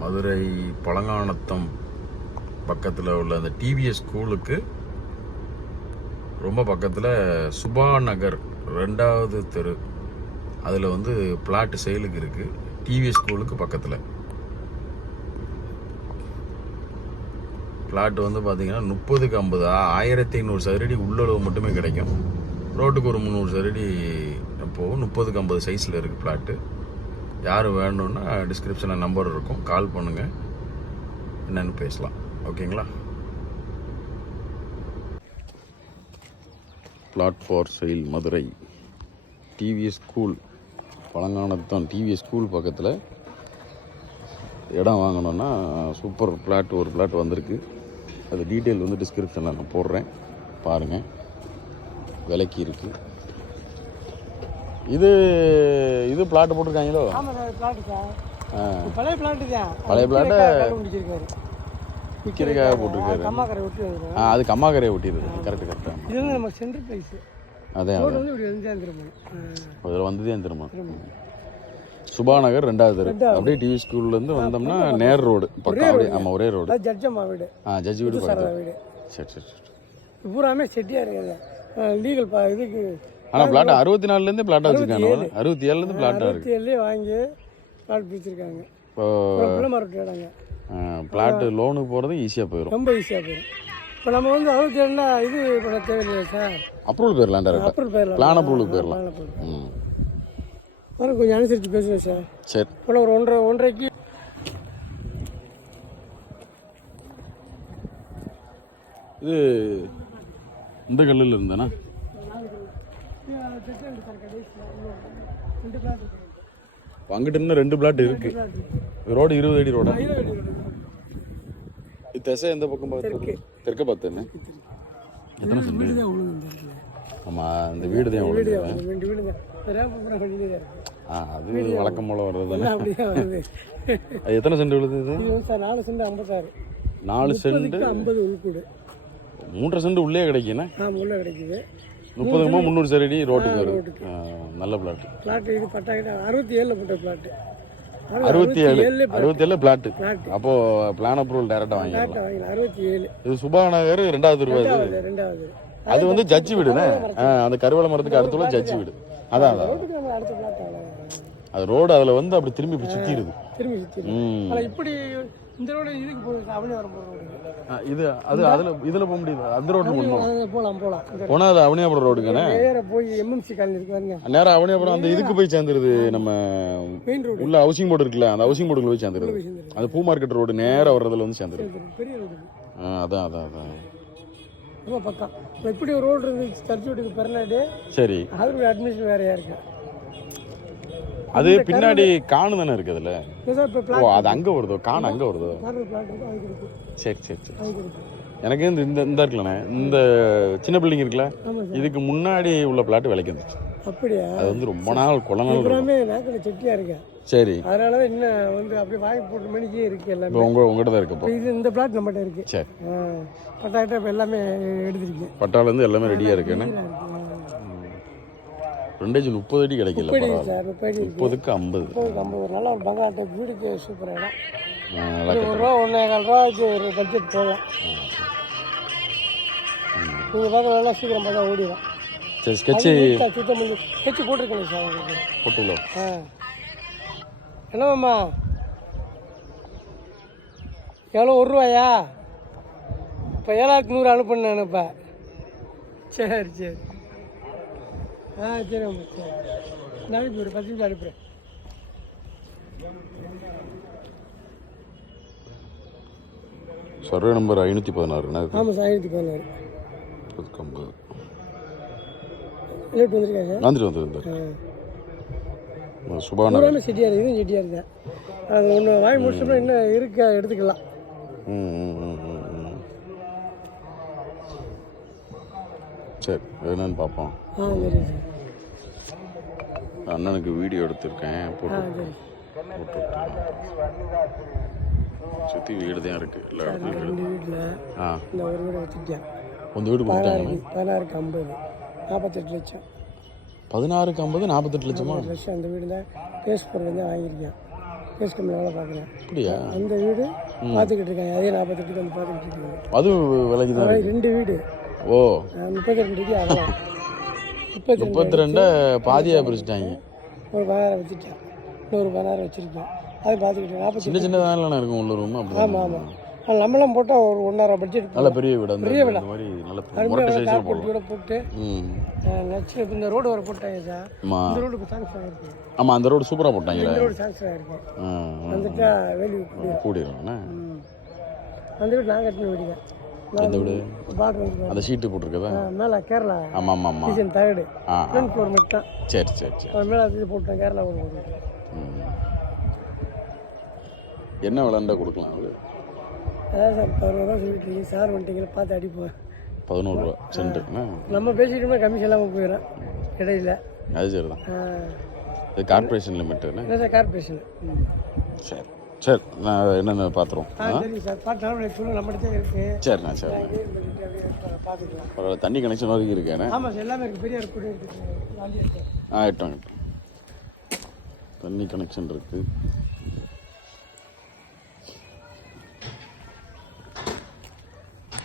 மதுரை பழங்கானத்தம் பக்கத்தில் உள்ள அந்த டிவிஎஸ் ஸ்கூலுக்கு ரொம்ப பக்கத்தில் சுபா நகர் ரெண்டாவது தெரு. அதில் வந்து பிளாட் செயலுக்கு இருக்குது டிவிஎஸ் ஸ்கூலுக்கு பக்கத்தில். பிளாட் வந்து பார்த்திங்கன்னா முப்பதுக்கு ஐம்பது. ஆயிரத்தி ஐநூறு சதுரடி உள்ளளவு மட்டுமே கிடைக்கும். ரோட்டுக்கு ஒரு முந்நூறு சதுரடி போகும். முப்பதுக்கு ஐம்பது சைஸில் இருக்குது பிளாட்டு யார் வேணும்னா டிஸ்கிரிப்ஷனில் நம்பர் இருக்கும். கால் பண்ணுங்கள் என்னென்னு பேசலாம். ஓகேங்களா flat for sale Madurai TVS school பழங்கானத்தான் TVS school பக்கத்தில் இடம் வாங்கினோன்னா சூப்பர் பிளாட் ஒரு பிளாட் வந்திருக்கு. அது டீட்டெயில் வந்து டிஸ்கிரிப்ஷனில் நான் போடுறேன். பாருங்கள் விலைக்கு இருக்குது இது இது பிளாட் போட்டிருக்காங்களோ? ஆமாம் சார் பிளாட்டு சார். ஆ. பழைய பிளாட்டு தான். பழைய பிளாட்டு முடிச்சிருக்காரு. விற்கிறதுக்காக போட்டிருக்காரு. ஆ அது கம்மாக்கரையை ஒட்டிடுது. கரெக்டு கரெக்டாக இது வந்து நம்ம சென்ட்ரல் பிளேஸ் அதே வந்து இப்படி வந்து அதில் வந்ததே திரும்ப. சுபாநகர் ரெண்டாவது தெரு. அப்படியே டிவி ஸ்கூல்லேருந்து வந்தோம்னா நேர் ரோடு பக்கம் அப்படியே ஆமாம் ஒரே ரோடு. ஜட்ஜம்மா வீடு. ஆ ஜட்ஜி வீடு சாரதா பக்கத்தில் வீடு. சரி சரி சரி. பூராமே செட்டியாக இருக்குது. லீகல் பா இதுக்கு ஆனால் பிளாட் அறுபத்தி நாலுலேருந்து பிளாட்டாக வச்சுருக்காங்க அறுபத்தி ஏழுலேருந்து பிளாட்டாக இருக்குது ஏழுலேயே வாங்கி பிளாட் பிடிச்சிருக்காங்க. இப்போ பிளாட்டு லோனுக்கு போகிறது ஈஸியாக போயிடும் ரொம்ப ஈஸியாக போயிடும் இப்போ நம்ம வந்து அறுபத்தி ஏழுனா இது பண்ண தேவையில்லையா சார். அப்ரூவல் போயிடலாம் டேரக்டாக அப்புறம் போயிடலாம் பிளான் அப்ரூவலுக்கு போயிடலாம் வரும் கொஞ்சம் அனுசரித்து பேசுவேன் சார். சரி. இப்போ ஒரு ஒன்றரை ஒன்றரைக்கு இது இந்த கல்லில் பிளாட் அங்கிட்டு இன்னும் ரெண்டு பிளாட் இருக்கு. ரோடு இருபது அடி ரோடா திசை எந்த பக்கம் பார்த்து தெற்க. பார்த்துன்னு எத்தனை உழுது. ஆமாம் இந்த வீடு தான் இருக்கு. ஆ அது வழக்கம் போல் வர்றது தானே? எத்தனை சென்ட் விழுது இது? நாலு சென்ட் ஐம்பத்தாறு. நாலு சென்ட்? முப்பதுக்கு ஐம்பது உள்கூடு. மூன்றரை சென்ட் உள்ளே கிடைக்குண்ணே உள்ள கிடைக்குது. முப்பதுமா முந்நூறு சரடி ரோட்டுக்கு வரும் நல்ல பிளாட் பிளாட் இது பட்டாக்கிட்ட அறுபத்தி ஏழில் போட்ட பிளாட்டு. அறுபத்தி ஏழு அறுபத்தி ஏழு பிளாட் பிளாட் அப்போ பிளான் அப்ரூவல் டேரெக்டாக வாங்கிடலாம். பிளாட் அறுபத்தி ஏழு இது சுபா நகர் ரெண்டாவது ரூபா இது ரெண்டாவது ரெண்டாவது. அது வந்து ஜட்ஜி வீடுண்ணே அந்த கருவேல மரத்துக்கு அடுத்துள்ள ஜட்ஜி வீடு. அதான் அதான். பிளாட் அது ரோடு அதில் வந்து அப்படி திரும்பி இப்படி சுற்றிடுது திரும்பி சுற்றி இப்படி இந்த ரோடு இதுக்கு போகுது அவனே வர போகிறோம் இது அது அதில் இதில் போக முடியுது? அந்த ரோட்டில் போகணும்? போகலாம் போகலாம் போனால் அது அவனியாபுரம் ரோடுக்கானே நேர போய் எம்எம்சி காலனி இருக்கு பாருங்க. நேராக அவனியாபுரம் அந்த இதுக்கு போய் சேர்ந்துருது நம்ம மெயின் ரோடு உள்ள ஹவுசிங் போர்டு இருக்குல்ல அந்த ஹவுசிங் போர்டுக்குள்ள போய் சேர்ந்துருது. அந்த பூ மார்க்கெட் ரோடு நேராக வர்றதுல வந்து சேர்ந்துருது. பெரிய ரோடு ஆ, அதான் அதான் அதான். ரொம்ப பக்கம். இப்போ இப்படி ஒரு ரோடு இருந்துச்சு சர்ச் வீட்டுக்கு பெருநாடு சரி. அதுக்கு அட்மிஷன் வேறையா இருக்கு. அது பின்னாடி காணு தானே இருக்கு அதில்? ஓ அது அங்கே வருதோ? காணு அங்கே வருதோ? இருக்கு இருக்கு. சரி சரி சரி. இருக்கு. எனக்கு இந்த இந்த இந்த இருக்குல்லண்ணே. இந்த சின்ன பில்டிங் இருக்குல்ல இதுக்கு முன்னாடி உள்ள பிளாட் விலைக்கு வந்துச்சு. அப்படியா? அது வந்து ரொம்ப நாள். எல்லாமே நாக்கில் செட்டியா இருக்கு சரி. அதனால தான் இன்னும் வந்து அப்படியே வாங்கி போட்டு மணிக்கே இருக்கு எல்லாமே. உங்க உங்ககிட்ட தான் இப்போ. இது இந்த பிளாட் நம்மகிட்ட இருக்கு. சரி. பத்தாயிரம் இப்போ எல்லாமே எடுத்திருக்கேன். பட்டால இருந்து எல்லாமே ரெடியாக இருக்குன்னு ரெண்டேஜ் முப்பது அடி கிடைக்கல முப்பதுக்கு ஐம்பது. ஐம்பது. நல்ல ஒரு பங்களா டைப் வீடுக்கு சூப்பர் இடம் ஒரு. ரூபா ஒன்றே கால் ரூபாய்க்கு ஒரு பட்ஜெட் போடலாம் நீங்கள் பார்க்குற எல்லாம் சீக்கிரம் பார்த்தா ஓடிடும். சரி ஸ்கெட்சு சுத்தம் பண்ணி ஸ்கெட்ச் போட்டிருக்கேன் சார் உங்களுக்கு? ஆ. என்னம்மா எவ்வளோ ஒரு ரூபாயா? இப்போ ஏழாயிரத்தி நூறு அனுப்புனேன் இப்போ. சரி சரி. ஆ சரி சரி. நான் அனுப்பிவிடு பத்து நிமிஷம் அனுப்புகிறேன் சர்வே நம்பர் ஐநூற்றி பதினாறுண்ணா ஆமாம் சார் ஆயிரத்தி பதினாறு. முப்பதுக்கு ஐம்பது லேட் வந்திருக்கேன் சார் வந்துட்டு ஆ. சுபானா பூராமே செட்டியாக இருக்குது செட்டியாக இருக்கேன் அது ஒன்று வாங்கி முடிச்சோம்னா இன்னும் இருக்க எடுத்துக்கலாம். ம் ம் ம் ம் ம் சரி என்னன்னு பார்ப்போம். அண்ணனுக்கு வீடியோ எடுத்திருக்கேன் போட்டு போட்டு சுற்றி வீடு தான் இருக்குது எல்லா இடத்துலையும் வீட்டில் ஆ. இந்த ஒரு வீடு வச்சுருக்கேன். உந்த வீடு கொடுத்துட்டாங்க பதினாறுக்கு ஐம்பது நாற்பத்தெட்டு லட்சம். பதினாறுக்கு ஐம்பது நாற்பத்தெட்டு லட்சமா? லட்சம் அந்த வீடு தான். கேஸ் பொருள் தான் வாங்கியிருக்கேன். கேஸ் கம்பெனி வேலை பார்க்குறேன். அப்படியா? அந்த வீடு பார்த்துக்கிட்டு இருக்கேன். அதே நாற்பத்தெட்டுக்கு வந்து பார்த்துக்கிட்டு இருக்கேன். அதுவும் விலைக்கு தான் ரெண்டு வீடு. ஓ. முப்பத்தி ரெண்டு அடி ஆகலாம் முப்பத்தி முப்பத்தி ரெண்டை பாதியாக பிரிச்சுட்டாங்க. ஒரு பதினாறு வச்சுட்டேன். இன்னொரு பதினாறு வச்சுருக்கேன். அதை பார்த்துக்கிட்டு நாற்பத்தி சின்ன சின்னதான இருக்கும் உள்ள ரூம் அப்படி ஆமாம் ஆமாம் நம்மளாம் போட்டால் ஒரு ஒன்றரை பட்ஜெட் நல்ல பெரிய வீடு அந்த இந்த மாதிரி நல்ல கூட போட்டு ம். நச்சு இந்த ரோடு வர போட்டாங்க சார் இந்த ரோடு சாங்ஸ் ஆகிருக்கு ஆமாம் அந்த ரோடு சூப்பராக போட்டாங்களே இந்த ரோடு சாங்ஸ் ஆகிருக்கு வந்துட்டா வேலி கூடிய கூடிடும்ண்ணே ம். அந்த வீடு நாங்கள் கட்டின வீடுங்க எந்த வீடு அந்த ஷீட்டு போட்டிருக்கதா? மேலே கேரளா. ஆமாம் ஆமாம் ஆமாம். டிசைன் தகடு ஆ ஃப்ளோர் மட்டும். சரி சரி சரி. மேலே அது போட்டேன் கேரளா ஒரு. என்ன விளாண்டா கொடுக்கலாம் அவரு? அதான் சார் பதினோரு ரூபா சொல்லிட்டு இருக்கீங்க. சார் வந்துட்டீங்களா பார்த்து அடிப்போம். பதினோரு ரூபா சென்ட்டுண்ணா நம்ம பேசிக்கிட்டோம்னா கமிஷன் இல்லாமல் போயிடும். இடையில. அது சரி தான் இது கார்பரேஷன் லிமிட்டுண்ணே சார் கார்பரேஷன் சரி. சரி நான் என்னென்ன பார்த்துருவோம்? சார் சரிண்ணா சரிண்ணா பரவாயில்ல தண்ணி கனெக்ஷன் வரைக்கும் இருக்கேண்ணே ஆ எட்டோம் தண்ணி கனெக்ஷன் இருக்குது